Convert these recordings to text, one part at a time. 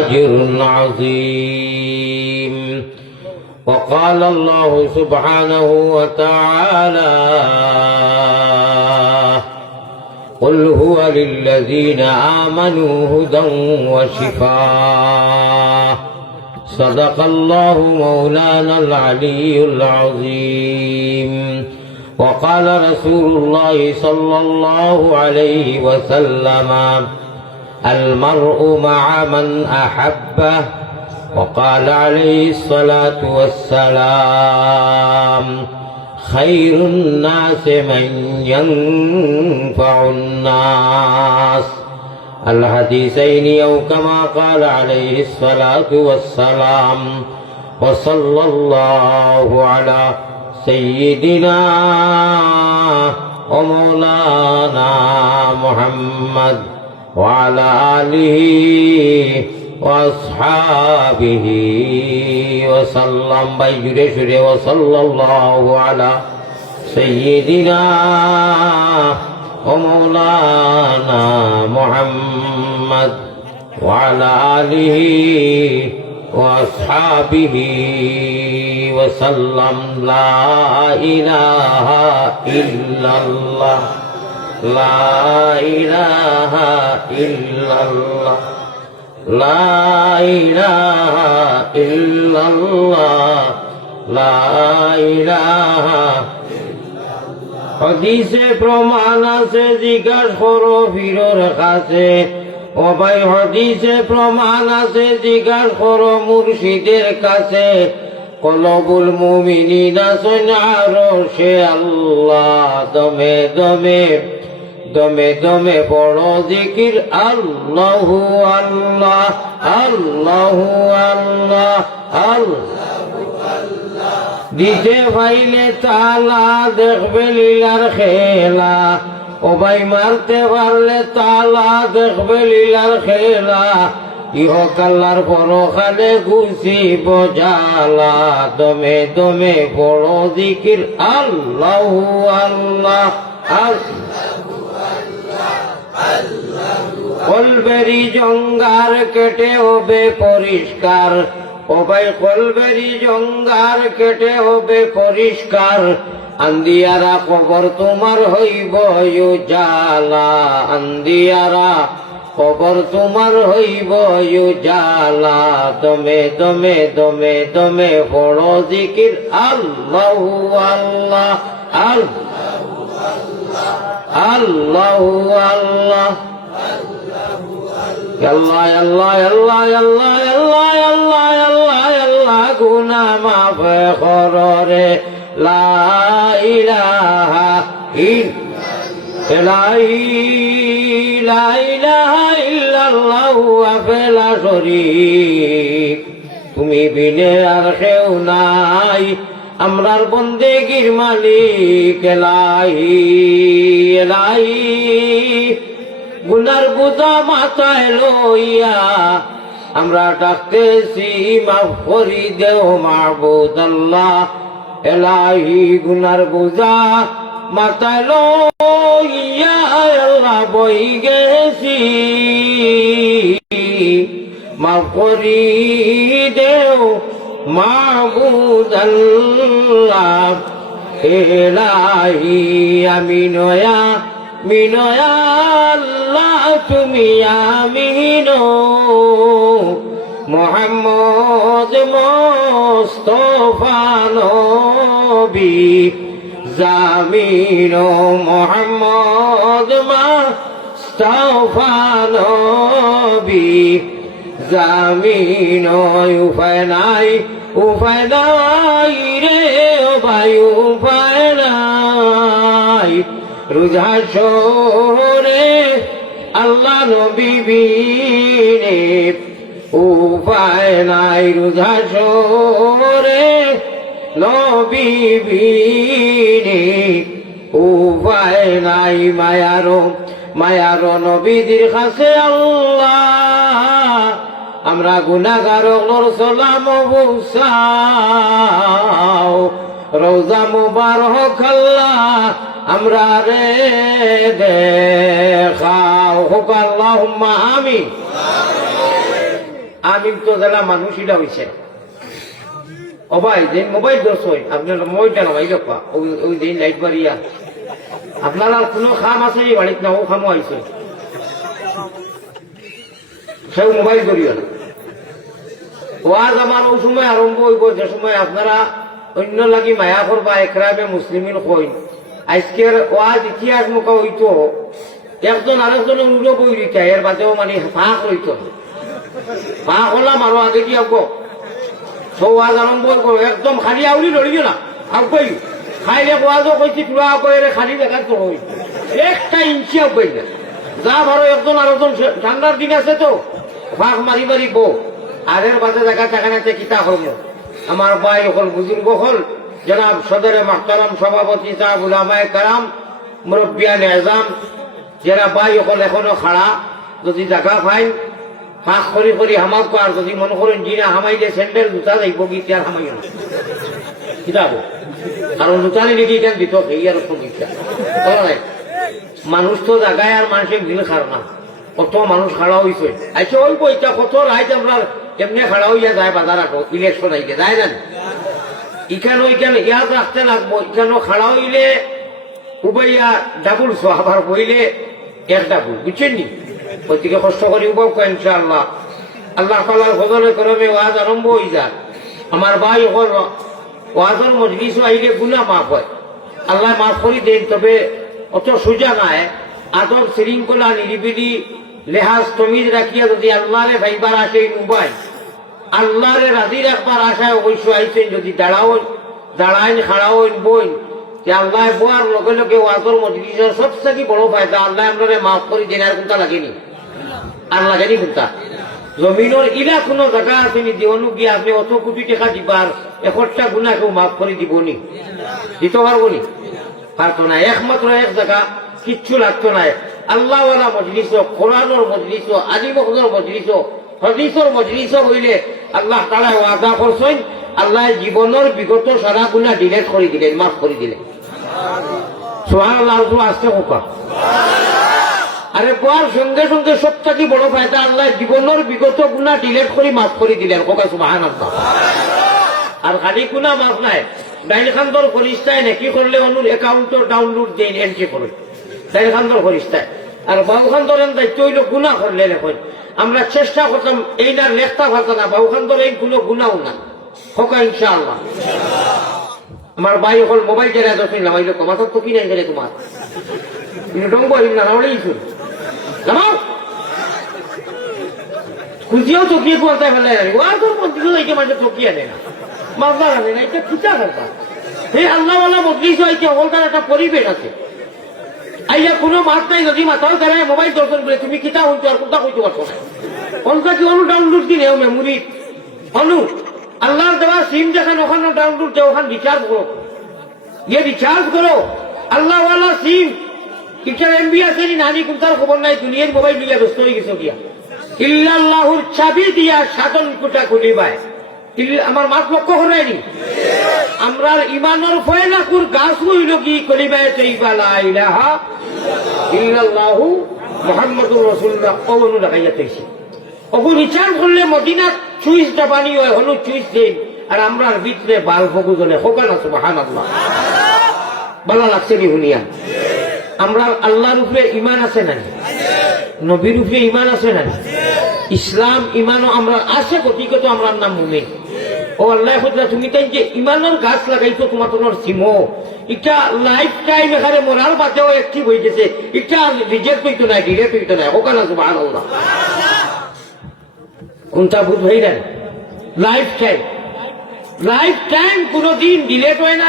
أجر عظيم. وقال الله سبحانه وتعالى قل هو للذين آمنوا هدى وشفاء. صدق الله مولانا العلي العظيم. وقال رسول الله صلى الله عليه وسلم المرء مع من أحبه وقال عليه الصلاة والسلام خير الناس من ينفع الناس. الحديثين أو كما قال عليه الصلاة والسلام وصلى الله على سيدنا ومولانا محمد. وعلى آله وأصحابه وسلم بيجر شر وصلى الله على سيدنا ومولانا محمد وعلى آله وأصحابه وسلم لا إله إلا الله. দিছে প্রমাণ আছে, জিজ্ঞাস করো, ফিরোর কাছে। ও ভাই, হাদিসে প্রমাণ আছে, জিজ্ঞাস করো, মুর্শিদের কাছে। কলবুল মুমিনিনা সোনার সে আল্লাহ, দমে দমে। দমে দমে বড় জিকির। আল্লাহু আল্লাহ আল্লাহু আল্লাহ আল্লাহ দিতে পাইলে তালা দেখবে লীলার খেলা। ও ভাই মারতে পারলে তালা দেখবে লীলার খেলা। ইহকাল্লার পরখানে ঘুষি বজালা দমে দমে বড় দিকির আল্লাহ আল্লাহ কলবেরি জঙ্গার কেটে হবে পরিষ্কার। ও ভাই, কলবেরি জঙ্গার কেটে হবে পরিষ্কার। আন্দিয়ারা কবর তোমার হইব জালা আন্দিয়ারা কবর তোমার হইব জালা দমে দমে দমে দমে বড় জিকির। আল্লাহ আল্লাহ আল্লাহ। আল্লাহ আল্লাহ আল্লাহ আল্লাহ আল্লাহ আল্লাহ আল্লাহ আল্লাহ আল্লাহ গুনা মাফ কররে লা ইলাহা ইল্লাল্লাহু তুমি বিনে আর কেউ নাই আমরার বন্দেগির মালিক এলাই এলাই। গুনার বুঝা মাথায় লইয়া আমরা ডাকতেছি, মাফ করি দেও মাহবুদ আল্লাহ এলাহি গুনার বুঝা মাথায় লইয়া আল্লাহ বই গেছি। মাফ করি দেও মাহবুদ আল্লাহ এলাহি আমি নয়া, মিনয়া আল্লাহ, তুমি আমিন মোহাম্মদ মোস্তফা নবী জামিন মোহাম্মদ মোস্তফা নবী। জামিন উপায় নাই উপায় নাই রে ভাই, উপায় নাই। রোজা শোরে আল্লাহ নবীবিনে উপায় নাই, রোজা শোরে নবীবিনে উপায় নাই। মায়ারো মায়ারো নবীদের কাছে আল্লাহ আমরা গুনাগার সালাম বুসাও রোজা মুবারক আল্লাহ আমরা রে দেখাও। হোক আল্লাহ আমি আমি তো জেলা মানুষ এটা হয়েছে ও ভাই, যে মোবাইল দোষ হয় আপনার মোবাইলটা নবাই লোকা ওই দিন লাইট মারিয়া আপনার আর কোনো খাম আছে বাড়িতে না? ও খামও আইছে। সেও মোবাইল করিও না ওয়াজ আমার ওই সময় আরম্ভ হইব, যে সময় আপনারা অন্য লাগি মায়া করবা একরামে মুসলিমিন কইন। আজকের ওয়াজ ইতিহাস মুখা হইতো, একজন আরেকজন উল্টো বই দিতে এর বাদেও মানে ফাঁক হইতো ফাঁক হলাম আরও আগে কি আগ ওয়াজ আরম্ভ করো একদম খালি আউলি ধরিও না আগুয়াই খাইলে ওয়াজও কইছি পুরা আগুয়ারে খালি দেখা তো হই একটা ইঞ্চি আগুয়াই না। যা ভালো একজন আরেকজন ঠান্ডার দিন আছে তো, ফাঁক মারি মারি বো। আরের বাজে দেখা টাকানাতে কিতা হল আমার ভাই হল, বুজুর্গ হল, জনাব সদরে মাহতারাম সভাপতি সাহেব উলামায় কারাম মুরব্বিয়ান এজাম যারা ভাই হল এখনও খাড়া, যদি দেখা পাইন ফাঁক করি করি হামাক আর যদি মনে করেন জিনা হামাইলে স্যান্ডেল জুতা যাইব গীতে আর হামাই কিতাব? কারণ জুতা নিলে কি কেন দিত? এই আর গীতা মানুষ তো জায়গায় আর মানুষের দিল খার না। কত মানুষ খাড়া হয়েছে আচ্ছা ওই বইটা কত রাইত আমরা এমনি খাড়া হইয়া যায় বাজার আটো ইলেকশন আইকে যায় না ইখানে ওইখানে ইয়াদ রাখতে লাগবো ইখানে খাড়া হইলে উবাইয়া ডাবুল আবার বইলে এক ডাবুল বুঝছেন নি থেকে কষ্ট করি উবাও কয় ইনশাআল্লাহ আল্লাহ তালার ফজলে করমে ওয়াজ আরম্ভ হয়ে যায় আমার ভাই ওর ওয়াজের মজলিস আইলে গুনা মাফ হয় আল্লাহ মাফ করি দেন তবে অত সোজা নাই আদব শৃঙ্খলা নিরিবিলি লেহাজ তমিজ রাখিয়া যদি আল্লাহরে ভাইবার আসে উবাই আল্লাহরে রাজি রাখবার আশায় অবশ্য আইছেন যদি দাঁড়াও দাঁড়াইন খাড়াওইন বইন, যে আল্লাহ বোয়ার লগে লগে ওয়াজর মজলিসের সবথেকে বড় ফায়দা, আল্লাহ আমরা মাফ করি দেন আর কোনটা লাগেনি। আর লাগেনি কোনটা জমিনের ইলা কোনো জায়গা আছে নি জীবনু গিয়ে আপনি অত কোটি টাকা দিবার একটা গুণা কেউ মাফ করে দিবনি। দিতে পারব নি পারতো না। একমাত্র এক জায়গা, কিচ্ছু লাগতো না। আল্লাহওয়ালা মজলিস কোরআনোর মজলিস আলিমখর মজলিস হদিসর মজলিস হইলে আল্লাহ তারা ওয়াদা করছেন আল্লাহ জীবনের বিগত সারা গুণা ডিলেট করে দিলেন মাফ করে দিলেন সোহান আল্লাহ কোকা আরে পোয়ার সঙ্গে সঙ্গে সবটাকে বড় ফায়দা, আল্লাহ জীবনের বিগত গুণা ডিলেট করে মাফ করে দিলেন কোকা সুবাহান আল্লাহ আর খালি গুণা মাফ নাই। ডাইল খান্দর করিস্তায় নাকি করলে অনুর অ্যাকাউন্টও ডাউনলোড দেন এন্ট্রি করে খান্দর করিস্তায় আর খান্দরের দায়িত্ব হইল গুণা করলে লেখন আমরা চেষ্টা করতাম এই না লেখতা ভাতা না খান্দর এই কোনো গুণাও না। হোকা ইনশাআল্লাহ। আমার ভাই এখন মোবাইল জেলা দশ নিলাম এই লোক মাথার তো কি নাই গেলে তোমার? তুমি ডঙ্গ না নামলেই শুন নামাও চকিয়ে ফেলে আর তোর মন্দির এইকে মাঝে চকিয়ে আনে না। আনে না এটা কিতা করবা এই আল্লাহওয়ালা, মজলিস হয়েছে ওখানে একটা পরিবেশ আছে। আইয়া কোনো মাত নাই, যদি মাথাও দাঁড়ায় মোবাইল দর্শন করে তুমি কিতা হইতো আর কোথা হইতে পারছ না কোনটা কি অনু ডাউনলোড দিনে মেমোরি অনু আল্লাহর দেওয়া সিম যেখানে ওখানে ডাউনলোড দেয় ওখানে রিচার্জ করো গিয়ে রিচার্জ করো আল্লাহওয়ালা সিম ইটার এমবি আছে নানি কোনটার খবর নাই দুনিয়ার মোবাইল নিয়ে ব্যস্ত হয়ে গেছে গিয়া ইল্লাল্লাহুর চাবি দিয়া সাধন কুটা খুলি খুলিবায় আমার মাত লক্ষ্য করায়নি আমরা ইমানের ফয়লাকুর গাছ হইল কি কলিবায় তৈবা লা ইলাহা ইল্লাল্লাহু মুহাম্মাদুর রাসূলুল্লাহ। কওনু লাগাইয়া তৈছি ওগু রিচার্জ করলে মদিনা চুইস জাপানি হয়, হলু চুইস দিন। আর আমরা ভিতরে বাল ফগু জলে হোকান সুবহানাল্লাহ। ভালো লাগছে নি শুনিয়া? আমরা আল্লাহর উপরে ইমান আছে না নবীর উপরে ইমান আছে না ইসলাম ইমানও আমরা আছে, গতিগত আমরা নাম মুমিন। ও আল্লাহ খুদরা তুমি তাই যে ইমানের গাছ লাগাইছো, তোমার তোমার সিমো এটা লাইফ টাইম এখানে মরার বাদেও একটিভ হয়ে গেছে। এটা রিজেক্ট হইতো না ডিলেট হইতো না ওখানে না কোনটা বুঝ হই না লাইফ টাইম লাইফ টাইম কোনোদিন ডিলেট হয় না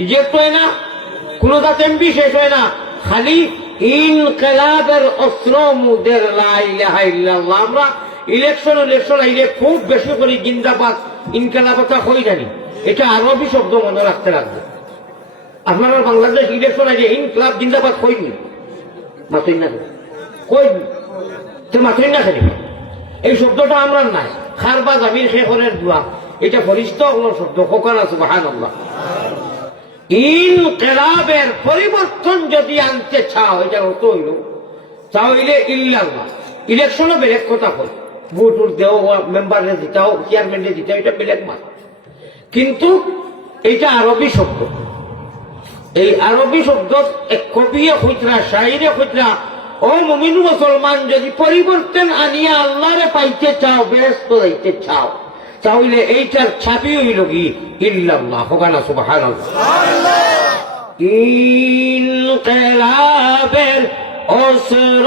রিজেক্ট হয় না। কোনো দাঁত এমবি শেষ হয় না। খালি ইনকলাবের অস্ত্র মুদের ইল্লাল্লাহ। আমরা ইলেকশন ইলেকশন আইলে খুব বেশি করে জিন্দাবাদ। ইনকালাবাদটা হয়ে জানি। এটা আরবি শব্দ মনে রাখতে লাগবে। আপনারা বাংলাদেশ ইলেকশন আইলে ইনকলাব জিন্দাবাদ হয়নি মাতই না কইনি তো মাতই না খেলি এই শব্দটা আমরা নাই। খারবা জামির শেখরের দোয়া। এটা ফরিস্ত শব্দ। কোকান আছে বাহান আল্লাহ ইনকেলাবের পরিবর্তন যদি আনতে চাও এটা অত হইল, তাহলে ইল্লাল্লাহ। ইলেকশনও বেলেগ কথা হয় বুট উট দেও মেম্বারে দিতাও চেয়ারম্যানে দিতাও এটা বেলেগ মাত কিন্তু এইটা আরবি শব্দ। এই আরবি শব্দ এক কবিয়ে খুচরা শাইরে খুচরা, ও মমিন মুসলমান, যদি পরিবর্তন আনিয়া আল্লাহরে পাইতে চাও, ব্যস্ত হইতে চাও, তাহলে এইটার ছাপি হইল কি? ইল্লাল্লাহ হোকানা সুবাহান ইনকেলাবের অসর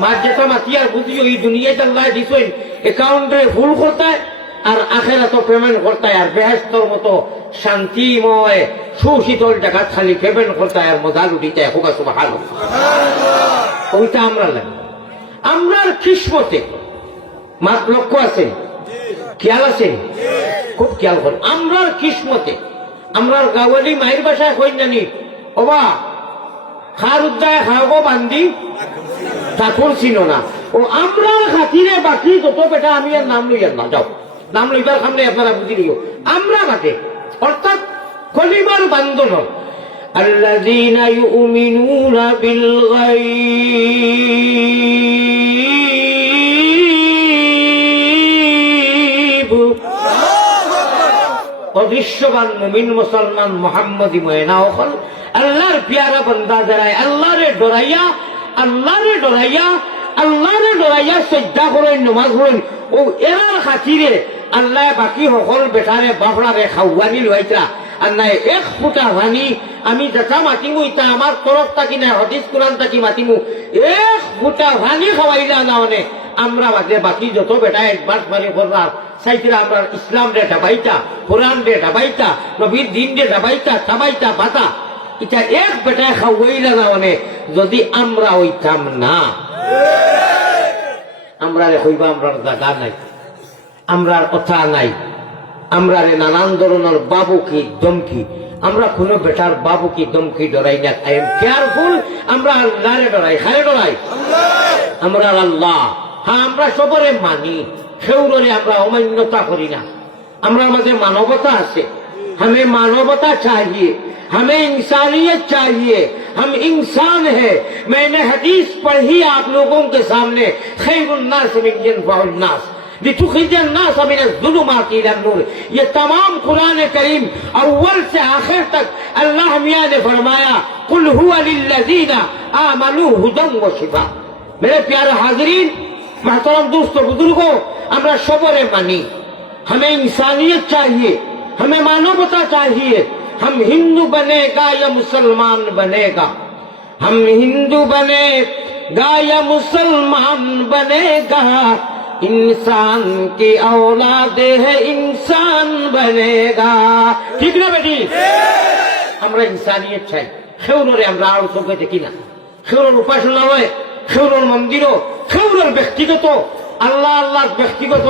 পায় মার যেটা মাতিয়ার বুঝিও, এই দুনিয়াতে আল্লাহ দিছই অ্যাকাউন্টে ফুল করতায় আর আখেরা তো পেমেন্ট করতায় আর বেহেস্তর মতো শান্তিময়, সুশীতল জায়গা খালি পেমেন্ট করতায় আর মজা লুটিতে হোকা সুবাহ ওইটা আমরা লাগে আমরার কিসমতে মাত লক্ষ্য আছে, খেয়াল আছে? খুব খেয়াল করেন আমরার কিসমতে আমরার গাওয়ালি মায়ের বাসায় কই জানি ওবা খার উদ্দায় খাওয়াবো বান্দি ঠাকুর ছিল না ও আমরা খাতিরে বাকি যত বেটা আমি আর নাম লইয়ার না যাও নাম লইবার সামনে আপনারা বুঝি নিও আমরা মাঠে অর্থাৎ কলিবার বান্ধন الذين يؤمنون بالغيب অদৃশ্যবান মুমিন মুসলমান মোহাম্মদী ময়না হল আল্লাহর পিয়ারা বন্দা যারায় আল্লাহরে ডরাইয়া আল্লাহরে ডরাইয়া আল্লাহরে ডরাইয়া শ্রদ্ধা করেন, নমাজ পড়েন। ও এরার খাতিরে আল্লাহ বাকি সকল বেটারে, বাপড়ারে, খাওয়ানি লইতরা আর নাই এক ফুটা ভানি আমি দেখা মাতিমু, ইতা আমার তরফ থাকি নাই হদিস কোরআন থাকি মাতিমু। এক ফুটা ভানি খাওয়াইলা না মানে আমরা বাদে বাকি যত বেটা একবার মানে করবার সাইতিরা আমরা ইসলাম রে ডাবাইতা কোরআন রে ডাবাইতা নবীর দিন রে ডাবাইতা তাবাইতা বাতা। এটা এক বেটায় খাওয়াই লাগা মানে যদি আমরা ওইতাম না। আমরা রে হইবা আমরার দাদা নাই। আমরার কথা নাই। আমরা রে নানান ধরনের বাবুকি দমকি আমরা কোনো বেটার বাবুকি দমকি ডরাই না। আই এম কেয়ারফুল আমরা আল্লাহরে ডরাই খারে ডরাই আমরা আল্লাহ। হ্যাঁ আমরা সবরে মানি। সেউরে আমরা অমান্যতা করি না। আমরা আমাদের মানবতা আছে। আমি মানবতা চাহিয়ে ہمیں انسانیت چاہیے، ہم انسان ہیں۔ میں نے حدیث پڑھی آپ لوگوں کے سامنے، خیر الناس من جنفع الناس۔ الناس من الظلمات النور۔ یہ تمام قرآن کریم اول سے آخر تک اللہ میاں نے فرمایا، قل هو للذین آمنوا و شفا میرے پیارے حاضرین، محترم دوستو بزرگوں، ہمارا شبر مانی ہمیں انسانیت چاہیے، ہمیں مانوتا چاہیے۔ ہم ہندو بنے گا یا مسلمان بنے گا؟ ہم ہندو بنے گا یا مسلمان بنے گا؟ انسان کی اولاد ہے، انسان بنے گا۔ ٹھیک نا بھائی ہمارا انسانی اچھا ہے کھیور اور ہمارا کھیورنا ہوئے اور مندروں کھیور اور ویکتیگتوں আল্লাহ আল্লাহ ব্যক্তিগত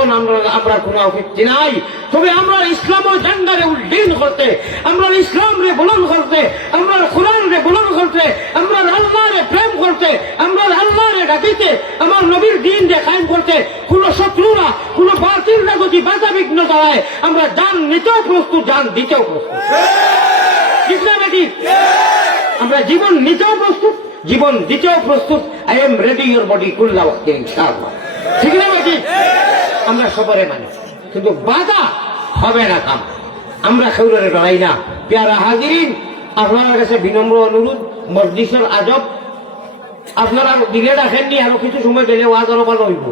আমরা কোনো আপত্তি নাই। তবে আমরা ইসলাম ও জান্ডারে উল্লেখ করতে, আমরা ইসলাম রে বলন করতে, আমরা কোরআন রে বলন করতে, আমরা আল্লাহ রে প্রেম করতে, আমরা আল্লাহ রে ডাকিতে, আমার নবীর দিন রে কায়েম করতে, কোন শত্রুরা, কোন বাতিলরা যদি বাধা বিঘ্ন দাঁড়ায় আমরা জান নিতেও প্রস্তুত জান দিতেও প্রস্তুত। ঠিক আমরা জীবন নিতেও প্রস্তুত, জীবন দিতেও প্রস্তুত। I am ready your body কুল্লা ইনশাআল্লাহ। ঠিক না বেটি আমরা সবরে মানে। কিন্তু বাধা হবে না কাম। আমরা খেউরে ডরাই না। পেয়ারা হাজিরিন, আপনার কাছে বিনম্র অনুরোধ মসজিদের আজব। আপনারা দিলে রাখেননি, আরও কিছু সময় গেলে ওয়াজ আরও ভালো হইব।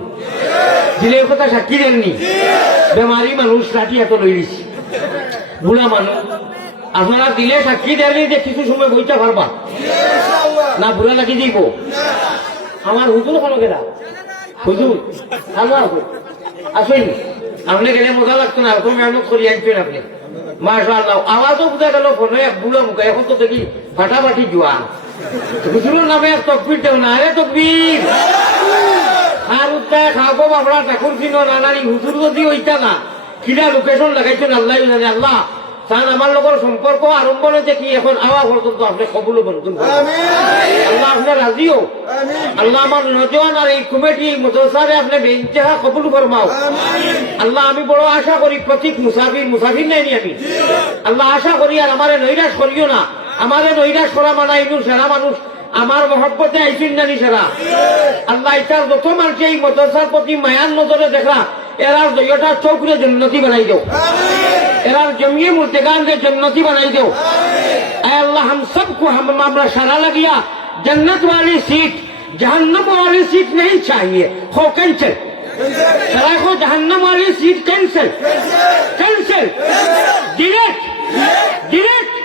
দিলে কথা সাক্ষী দেননি। বেমারি মানুষ লাঠি এত লইলিছি বুড়া মানুষ, আপনারা দিলে সাক্ষী দেননি যে কিছু সময় বইতে পারবা। না, বুড়া লাগি দিব আমার হুজুর কোনো কেনা হুজুর আল্লাহ আসেন। আপনি গেলে মজা লাগতো না? এত মেহনত করি আসবেন আপনি। মাসা আল্লাহ আওয়াজও বুঝা গেল, ফোনে এক বুড়ো মুখে। এখন তো দেখি ফাটাফাটি জোয়ান। হুজুরের নামে এক তকবির দেও না আরে তকবির। খার উত্তায় খাব বাবরা ঠাকুর চিন নানারি হুজুর যদি ওইটা না, কিনা লোকেশন লাগাইছেন, আল্লাহ আল্লাহ চান আমার লগর সম্পর্ক আরম্ভ কি এখন আওয়া পর্যন্ত আপনি কবুল বন্ধন আল্লাহ আপনার রাজিও আল্লাহ আমার নজওয়ান আর এই কমিটি মুদরসারে আপনি বেঞ্চেহা কবুল ফরমাও আল্লাহ আমি বড় আশা করি প্রতীক মুসাফির মুসাফির নাই আমি। আল্লাহ আশা করি আর আমারে নৈরাশ করিও না। আমারে নৈরাশ করা মানা ইনু সেরা মানুষ। আমার মহব্বতে আইসুন নানি সেরা। আল্লাহ ইটার যত মানুষ এই মদরসার প্রতি মায়ার নজরে দেখা। ایرار دیوٹا چوکرے جنتی بنائی دو۔ ایرار جمعی مرتگان دے جنتی بنائی دو۔ اے اللہ ہم سب کو ہم معاملہ شرع لگیا جنت والی سیٹ جہنم والی سیٹ نہیں چاہیے۔ ہو کینسل۔ شرح کو جہنم والی سیٹ کینسل۔ کینسل۔ ڈیریکٹ۔ ڈیریکٹ۔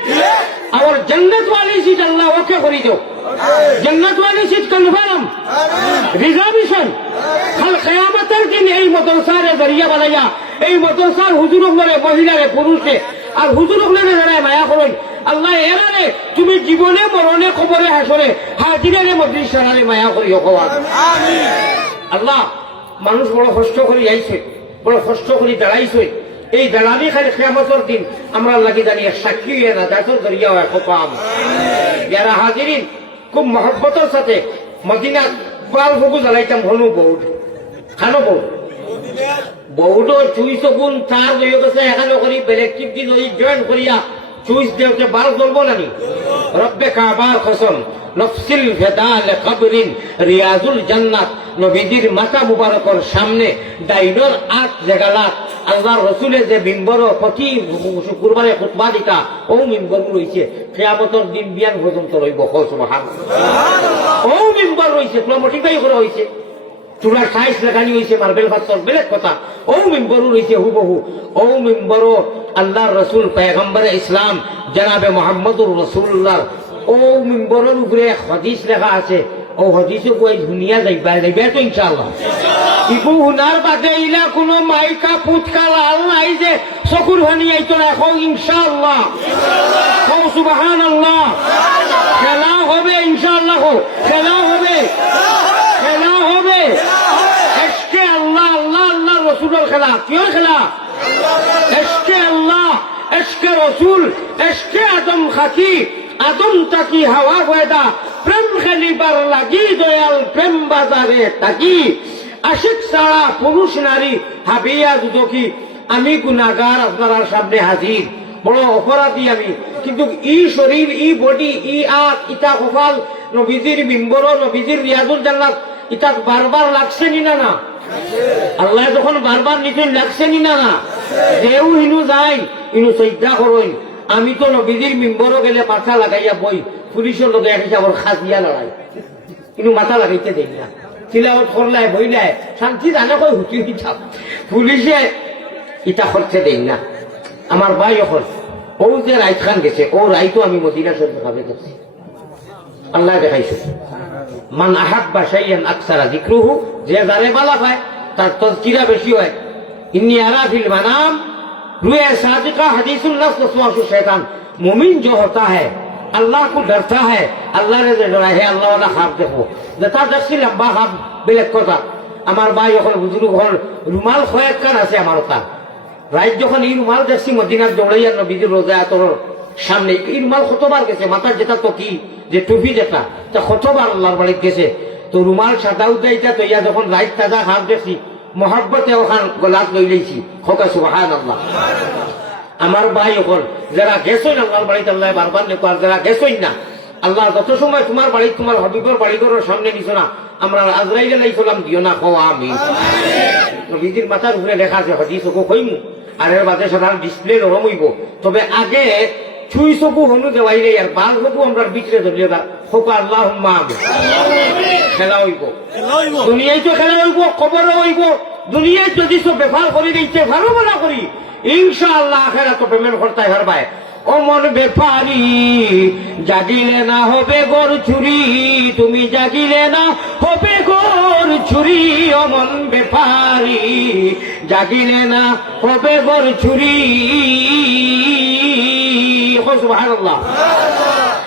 और जन्नत वाली सीट अल्लाह ओके करी दो जन्नत वाली सीट कन्फर्म রিজার্ভেশন কাল কেয়ামতের দিন এই মদরসার জরিয়া বানাইয়া এই মদরসার হুজুর হলে মহিলারে পুরুষে আর হুজুর হলে যারা মায়া করেন আল্লাহ এরারে তুমি জীবনে মরণে খবরে হাসরে হাজিরারে মদ্রিসারে মায়া করি ভগবান আল্লাহ মানুষ বড় কষ্ট করে আইছে বড় কষ্ট করে দাঁড়াইছে এই দাঁড়ানি খালি কেয়ামতের দিন আমরা লাগি দাঁড়িয়ে সাক্ষী হয়ে না দাঁতর দরিয়া হয় খোপাম যারা হাজিরিন, খুব মহব্বতের সাথে মদিনা বাল ফকু জ্বালাইতাম, হনু বহুত খানো বহুত বহুতো চুইশ গুণ তার জয় গেছে এখানে করি বেলেগ টিপ ওই জয়েন করিয়া চুইস দেওতে বাল জ্বলব নানি। রব্বে কাবার কসম নফসিল ভেদাল কবরিন রিয়াজুল জান্নাত নবীজির মাথা মুবারকর সামনে ডাইনর আট জাগালাত আল্লাহ রসুলে যে মিম্বর প্রতি শুক্রবারে খুতবা দিতা ও মিম্বর রয়েছে কেয়ামতর দিন বিয়ান পর্যন্ত রইব সুবহান। ও মিম্বর রয়েছে প্রমোটিফাই করা হয়েছে চূড়ার সাইজ লেখানি হয়েছে মার্বেল পাথর বেলেগ কথা। ও মিম্বরও রয়েছে হুবহু। ও মিম্বরও আল্লাহ রসুল পেগম্বর ইসলাম জানাবে মোহাম্মদুর রসুল্লাহ। ও মিম্বরের উপরে হদিস লেখা আছে ও হদিসও কই ধুনিয়া যাইবা? যাইবা তো ইনশাআল্লাহ। ইবু হুনার বাদে ইলা কোনো মাইকা, পুতকা, লাল নাই যে চকুর ভানি আইতো না এখন ইনশাআল্লাহ। ও সুবাহান আল্লাহ খেলা হবে ইনশাআল্লাহ খেলা হবে। খেলা হবে। এসকে আল্লাহ আল্লাহ আল্লাহ রসুলের খেলা। কিয়র খেলা? এসকে আল্লাহ, এসকে রসুল, এসকে আদম খাকি। আদম তাকি হাওয়া গয়দা প্রেম খেলিবার লাগি দয়াল প্রেম বাজারে তাকি আশিক ছাড়া পুরুষ নারী হাবিয়া দুদকি আমি গুনাগার আপনার সামনে হাজির। বড় অপরাধী আমি। কিন্তু ই শরীর, ই বডি, ই আত ইটা কপাল নবীজির মিম্বর, নবীজির রিয়াজুল জান্নাত ইটা বারবার লাগছে নি না না? আল্লাহ যখন বারবার নিচে লাগছে নি না না? দেও হিনু যাই ইনু শ্রদ্ধা করইন আমি তো নবীজির মিম্বরও গেলে মাথা লাগাইয়া বই। পুলিশের লোকে এক হিসাবর খাসিয়া লড়াই কিন্তু মাথা লাগাইতে দেই না চিলাবত করলাই বইলাই শান্তি জানে কই হুটি হুটি চাপ পুলিশে ইটা করতে দেই না আমার ভাই এখন ও যে রাইত খান গেছে ও রাইতো আমি মদিনা শরীফ ভাবে গেছি আল্লাহ দেখাইছে মান আহাক বা সাইয়ান আকসারা জিক্রুহু যে জানে বালা পায় তার তজকিরা বেশি হয় ইন্নি আরা ফিল মানাম रुए सादिका हदीसुल नफ्स वसवासु शैतान मुमिन जो होता है अल्लाह को डरता है अल्लाह ने जो डरा है अल्लाह वाला खाब देखो যথা দেখছি লম্বা খাব বেলেগ কথা আমার ভাই এখন বুজুর্গ হল রুমাল কয়েক কান আছে আমার ওটা রাইত যখন এই রুমাল দেখছি মদিনার দৌড়াইয়া নবীজির রোজা তোর সামনে এই রুমাল কতবার গেছে মাথার যেটা তো কি যে টুপি যেটা তা কতবার আল্লাহর বাড়ি গেছে তো রুমাল সাদা উদাইটা তো ইয়া যখন রাইত তাজা খাব দেখছি মহাব্বতে ওখান গলাত লই লইছি খোকা সুবাহান আল্লাহ আমার ভাই ওখান যারা গেছই আল্লাহর বাড়িতে, আল্লাহ বারবার নেকো আর যারা গেছই না, আল্লাহ যত সময় তোমার বাড়ি, তোমার হবিবর বাড়ি ঘরের সামনে নিছো না, আমরা আজরাইলে লাইছিলাম দিও না কো আমি নবীজির মাথার উপরে লেখা আছে, হদিস ওকে কইমু আর এর বাদে সাধারণ ডিসপ্লে নরম হইব। তবে আগে ছুই চকু হনু দেওয়াইলে আর বাল হবু আমরা বিচরে ধরিয়ে হোক আল্লাহ খেলা হইব। দুনিয়ায় তো খেলা হইব খবরও হইব। দুনিয়ায় যদি সব বেফার করে দিচ্ছে ভালো ভালো করি ইনশাআল্লাহ আখেরা তো পেমেন্ট করতে হারবায় অমন বেপারি জাগিলে না হবে গোর চুরি তুমি জাগিলে না হবে গোর চুরি অমন বেপারি জাগিলে না হবে গোর চুরি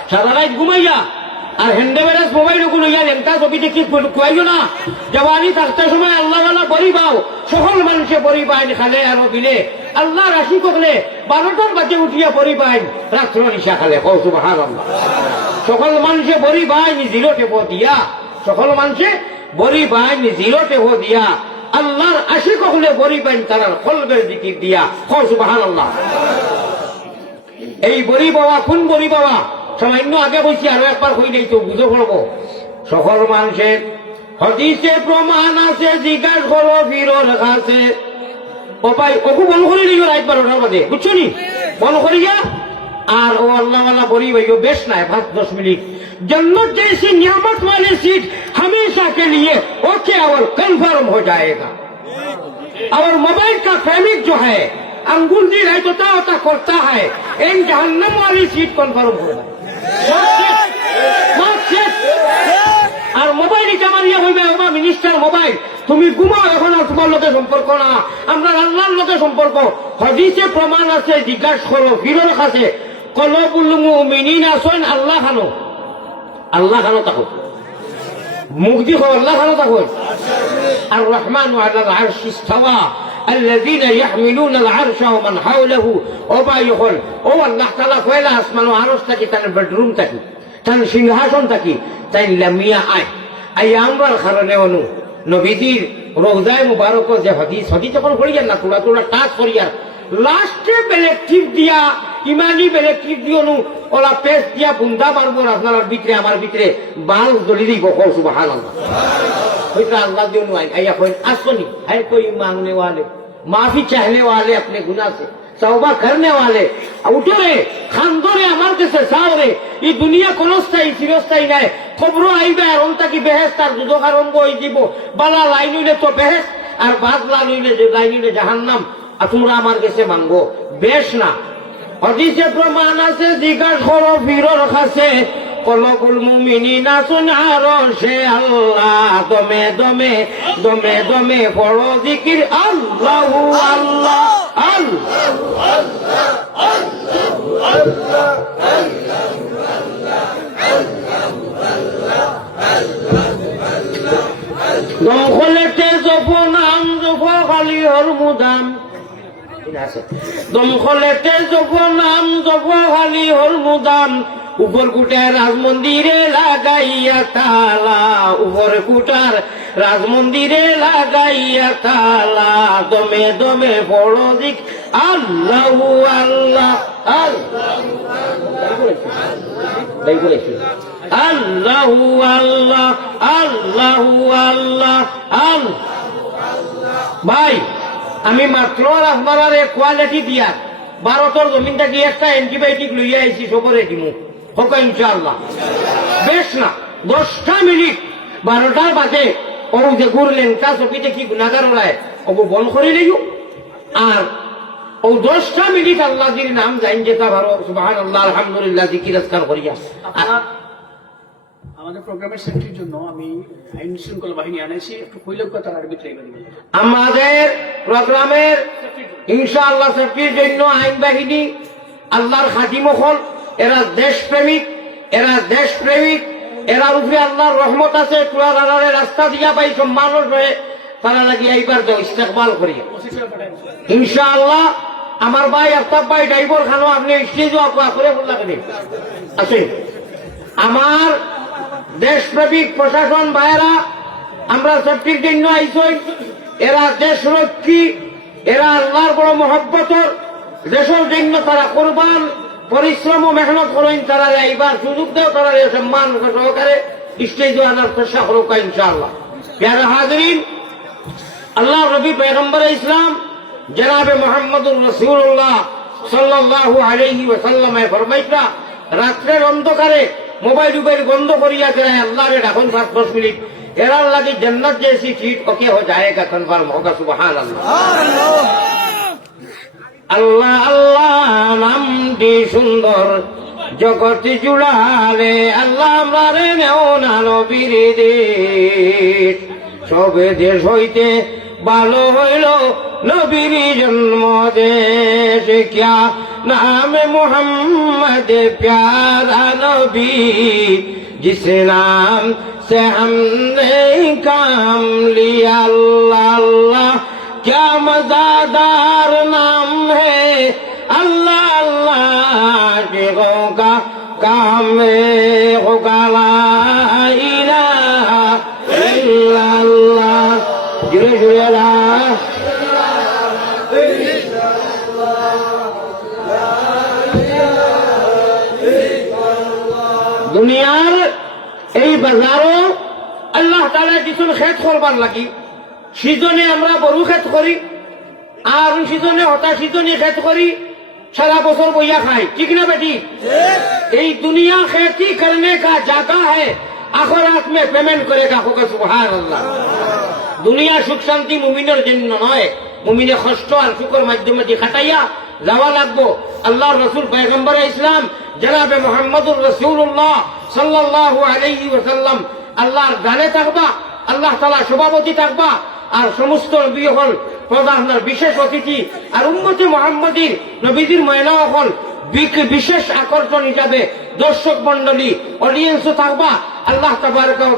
সারা রাত ঘুমাইয়া আর হ্যান্ডেবেরাস মোবাইল ওগুলো ইয়া লেংটা ছবি দেখি খুয়াইও না। জওয়ানি থাকতে সময় আল্লাহ ওয়ালা বড়ি পাও সকল মানুষে বড়ি পাইন খালে আর বিলে আল্লাহ রাশি করলে বারোটার বাজে উঠিয়া বড়ি পাইন। রাত্র নিশা খালে কৌসু বাহার সকল মানুষে বড়ি পাইন, জিরো টেপ দিয়া। সকল মানুষে বড়ি পাইন, জিরো টেপ দিয়া। আল্লাহর আশি কখলে বড়ি পাইন, তারার কলবের দিকে দিয়া। কৌসু বাহার আল্লাহ এই বড়ি বাবা কোন বড়ি বাবা সামান্য আগে বলছি আরো একবার হই নাই তো বুঝে পড়বো সকল মানুষের হদিসে প্রমাণ আছে জিজ্ঞাস করো ফিরোর কাছে ও ভাই ওকে বল করে নিও রাত বারোটার বাদে বুঝছো নি বল করিয়া আর ও আল্লাহ वाला বড়ি ভাই ও বেশ নাই পাঁচ দশ মিনিট जन्नत जैसी नियामत वाली सीट हमेशा के लिए ओके और कंफर्म हो जाएगा और मोबाइल का प्रेमिक जो है अंगुल दी है होता होता करता है इन जहन्नम वाली सीट कन्फर्म होगा আর মোবাইল এটা মারিয়া হইবে আমার মিনিস্টার মোবাইল। তুমি ঘুমাও এখন আর তোমার লোকের সম্পর্ক না। আমরা আল্লাহর লোকের সম্পর্ক। হদিসে প্রমাণ আছে, জিজ্ঞাসা করো ফিরর কাছে কলবুলমু মিনি আসন আল্লাহ খানো আল্লাহ খানো তাকো মুখ দিয়ে আল্লাহ খানো তাকো আর রহমান আর সিস্তাওয়া الذين يحملون العرش ومن حوله ওবা ইহল ও আল্লাহ তাআলা কয়লা আসমান ও আরশ থাকি তার বেডরুম থাকি তার সিংহাসন থাকি তাই লামিয়া আয় আই আমরার কারণে অনু নবীজির রোজায় মুবারক যে হদিস হদিস যখন করিয়ার না তোলা তোলা টাচ করিয়ার লাস্টে বেলেক্টিভ দিয়া ইমানি বেলেক্টিভ দিয়ে অনু ওলা পেস দিয়া বুন্দা মারবো আপনার ভিতরে আমার ভিতরে বাল জ্বলি দিব কৌ সুবাহান আল্লাহ হইতা अल्लाह जो नुआई आया कोई असनी है कोई मांगने वाले माफी चाहने वाले अपने गुनाह से तौबा करने वाले উঠো রে খান্দো রে আমার দেশে যাও রে এই দুনিয়া কোনস্থায়ী চিরস্থায়ী নাই খবর আইবে আর অন্তা কি বেহেস তার দুদক আরম্ভ হয়ে দিব বালা লাইন হইলে তো বেহেস আর বাদ লাইন হইলে যে লাইন হইলে জাহান্নাম আর তোমরা আমার কাছে মাঙ্গো। বেশ না। হদিসে প্রমাণ আছে, জিজ্ঞাসা করো, ফিরোর কাছে কলকুল মুমিনিনা সুনার, সে আল্লাহ, দমে দমে দমে দমে, পড়ো জিকির, আল্লাহ আল্লাহ দমকলেতে জপ নাম জপ খালি হর মুদাম। দমকলেতে জপ নাম জপ খালি হর মুদাম উপর কুটার রাজ মন্দিরে লাগাইয়া তালা, উপর কুটার রাজ মন্দিরে লাগাইয়া তালা। দমে দমে বড় দিক, আল্লাহ আল্লাহ আল্লাহ আল্লাহ আল্লাহ আল্লাহ আল্লাহ আল্লাহ। ভাই আমি মাত্র আপনার কোয়ালিটি দিয়া ভারতের জমিনটা কি একটা অ্যান্টিবায়োটিক লইয়া আইছি, সবরে দিমু। হোক ইনশাআল্লাহ। বেশ না, দশটা মিনিট, বারোটার বাজে ও যে ঘুরলেন তা ছবিতে কি গুণাগার ওরায় ওকে বন করে নিও আর ও দশটা মিনিট আল্লাহ নাম যাইন যেতা ভালো সুবাহ আল্লাহ আলহামদুলিল্লাহ, জিকির আজকার করিয়া আমাদের প্রোগ্রামের সেফটির জন্য আমি আইন শৃঙ্খলা বাহিনী আনাইছি একটু কৈলজ্ঞতার আর ভিতরে আমাদের প্রোগ্রামের ইনশাআল্লাহ সেফটির জন্য আইন বাহিনী আল্লাহর খাদিমহল এরা দেশপ্রেমিক এরা দেশপ্রেমিক এরা উপরে আল্লাহর রহমত আছে টুয়ারারে রাস্তা দিয়া পাই সব মানুষ হয়ে তারা লাগি এইবার তো ইস্তেকবাল করি ইনশাআল্লাহ আমার ভাই আফতাব ভাই ড্রাইভার খানো আপনি স্টেজও আপা করে আছে। আমার দেশপ্রেমিক প্রশাসন ভাইয়েরা, আমরা সেফটির জন্য আইসই। এরা দেশরক্ষী এরা আল্লাহর বড় মহব্বতর দেশের জন্য তারা কোরবান, পরিশ্রম ও মেহনত করেন, তারা এইবার সুযোগ দেও, তারা সম্মান সহকারে স্টেজে আনার চেষ্টা করুক ইনশাআল্লাহ। প্যারা হাজরিন আল্লাহ রবি পেগম্বর ইসলাম জনাবে মোহাম্মদুর রসুল্লাহ সাল্লাল্লাহু আলাইহি ওয়াসাল্লামে ফরমাইতা রাত্রের অন্ধকারে মোবাইল উবাইল বন্ধ করিয়া আছে আল্লাহ রে এখন পাঁচ, দশ মিনিট। এরার লাগে জান্নাত জেসি চিট ওকে হো যায়গা কনফার হোগা সুবহান আল্লাহ আল্লাহ আল্লাহ নামটি সুন্দর জগৎ জুড়ালে, আল্লাহ আমরা না নেও নানবীর সবে দেশ হইতে ভালো হইল নবীর জন্ম দেশ ক্যা নাম মোহাম্মদ প্যারা নবী जिस नाम से हमने काम लिया अल्लाह अल्लाह क्या मजादार नाम है अल्लाह अल्लाह शिखों का काम है খেত করবার লাগি সিজনে আমরা বড়ু খেত করি আর সিজনে হতা সিজনে খেত করি সারা বছর বইয়া খাই ঠিক না বেটি এই দুনিয়া खेती करने का जाता है আখরাত মে পেমেন্ট করেগা হোক সুবহান আল্লাহ দুনিয়া সুখ শান্তি মুমিনের জন্য নয় মুমিনে কষ্ট আর সুখের মাধ্যমে দিয়ে খাটাইয়া যাওয়া লাগবো আল্লাহ রসুল পয়গম্বর ইসলাম জনাবে মোহাম্মদুর রসুল্লাহ সাল্লাল্লাহু আলাইহি ওয়াসাল্লাম আল্লাহর জানে থাকবা আল্লাহ তালা সভাপতি থাকবা আর সমস্ত নবী হল প্রধান বিশেষ অতিথি আর উন্নতি মোহাম্মদীর নবীজির মহিলাও হল বিশেষ আকর্ষণ হিসাবে দর্শক মন্ডলী অডিয়েন্স থাকবা। আল্লাহ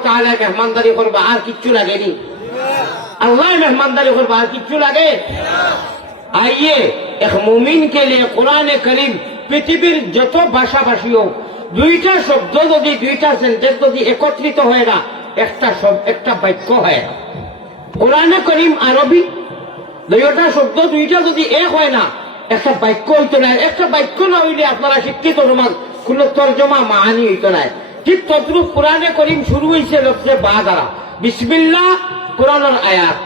তাহলে মেহমানদারি করবা, আর কিচ্ছু লাগেনি। আল্লাহ মেহমানদারি করবা, আর কিচ্ছু লাগে? আইয়ে, এক মুমিন কে লিয়ে কোরআনে করিম পৃথিবীর যত ভাষাভাষী হোক, দুইটা শব্দ যদি, দুইটা সেন্টেন্স যদি একত্রিত হয় না একটা সব, একটা বাক্য হয়। কোরআনে করিম আরবি, দুইটা শব্দ, দুইটা যদি এক হয় না, একটা বাক্য হইতো না। একটা বাক্য না হইলে আপনারা শিক্ষিত সমাজ কোন তর্জমা মাহানি হইতো না। ঠিক তদ্রুপ কোরআনে করিম শুরু হয়েছে লক্ষ্যে বা দ্বারা বিসমিল্লা কোরআনের আয়াত।